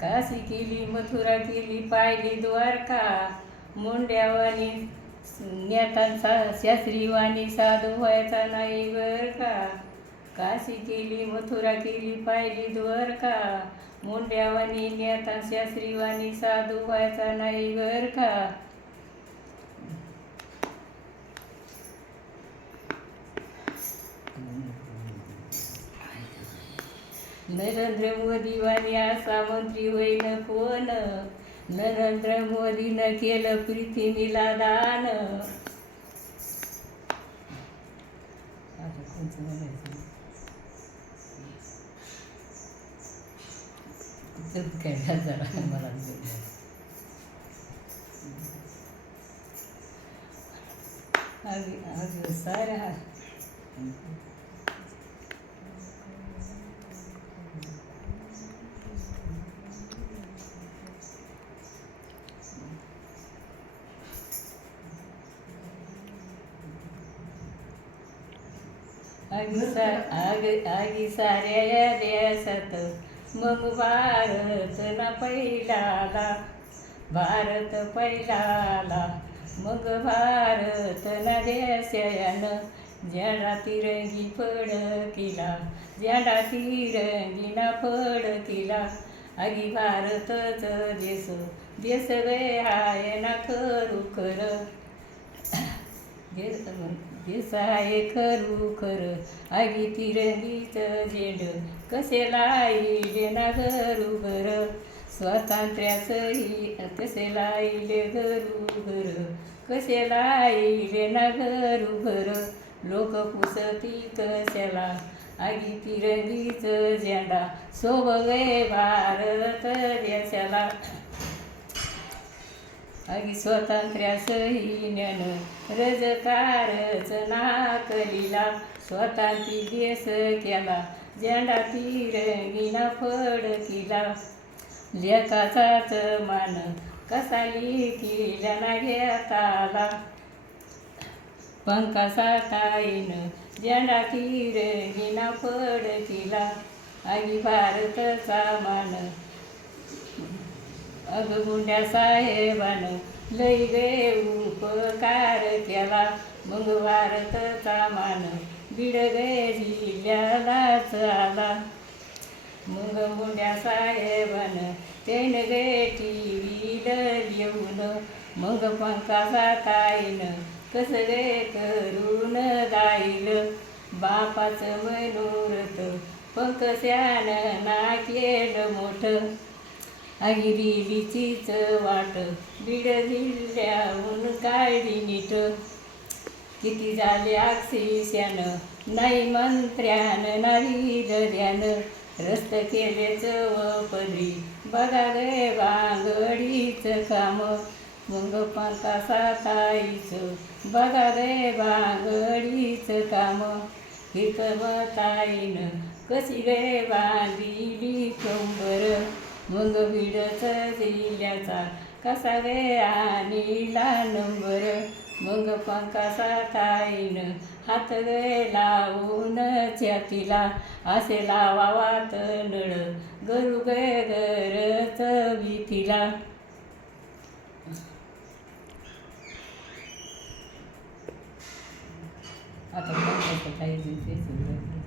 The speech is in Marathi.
काशी केली मथुरा केली पाहिली द्वारका मुंड्यावानी ज्ञातांचा शास्त्रीवाणी साधू व्हायचा नाही वर का? काशी केली मथुरा केली पाहिली द्वारका मुंड्यावानी नेता शास्त्रीवाणी साधू व्हायचा नाही वर का? नरेंद्र मोदी वाल्या असा मंत्री होईन कोण नरेंद्र मोदीनं केलं पृथ्वीला दान काय झालं मला बोलायचं. अगदी साऱ्या आगी सा आग आगी साऱ्या देशात मग भारत ना पहिलाला भारत पहिलाला. मग भारत ना देशायानं ज्याला तिरंगी फडकिला ज्याला तिरंगी ना फडकिला. आगी भारतच देस देस वे हाय ना खरू खरं. देसाय खरू खर. आगी तिरंगीच झेंड. कसे लाईले ना घरू घर स्वातंत्र्याचंही कसे लाईले घरू घर कसे लाईले ना घरू घर लोक पुसती कशाला? आगी तिरंगीच झेंडा. सोबगे भारत देशाला. अगि स्वातंत्र्या ज्ञान रजकारच नाकलीला स्वतंत्री देश केला झेंडा तिरंगीना फडकिला लेखाचाच मान कसा लिहिला ना घेताला. पंकासा ताईनं झेंडा तिरंगीना फडकिला अगि भारतचा मान अगं गुंड्या साहेबानं लई गे उपकार केला. मग भारतचा मान बीड गे जिल्ह्यालाच आला. मग गुंड्या साहेबानं तेन गे टी व्हील येऊन मग पंकाचा ताईन कस गे करून गाईल. बापाचं मनोरथ पंकस्यानं ना केलं मोठं. आगिरीलीचीच वाट बीड जिल्ह्याहून काढली नीट. किती झाले अक्षिष्यानं नाही मंत्र्यानं नाही दर्यान. रस्त केले चवपदी बघा गे बांगडीच काम. मग पंका साताईच. बघा गे बांगडीच काम. हिकमताईनं कशी गे बांधिली कंबर मग भिडत जिल्ह्याचा कसा गे आणला नंबर? मग पंकासा ताईनं हात गे लावून छातीला असे लावावात नळ. गरु गे गरच भीतीला आता काही दिवशी